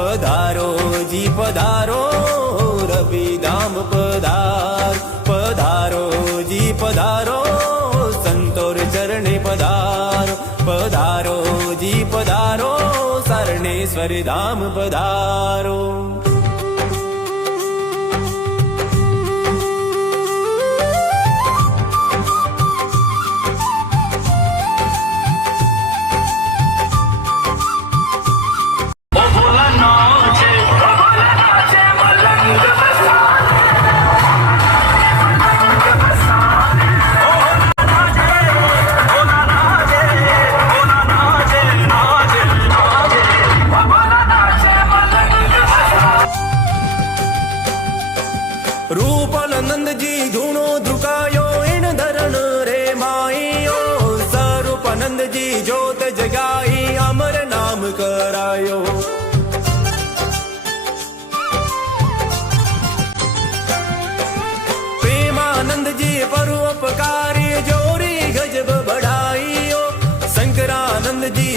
पधारो जी पधारो रविधाम पधार पधारो जी पधारो संतोर चरणे पधारो पधारो जी पधारो सरनेश्वर धाम पधारो रूपानंद जी धूणो धुकायो इन धरण रे माईयो स्वरूपानंद जी जोत जगाई अमर नाम करायो प्रेमानंद जी परोपकारी जोरी गजब बढ़ाइयो शंकरानंद जी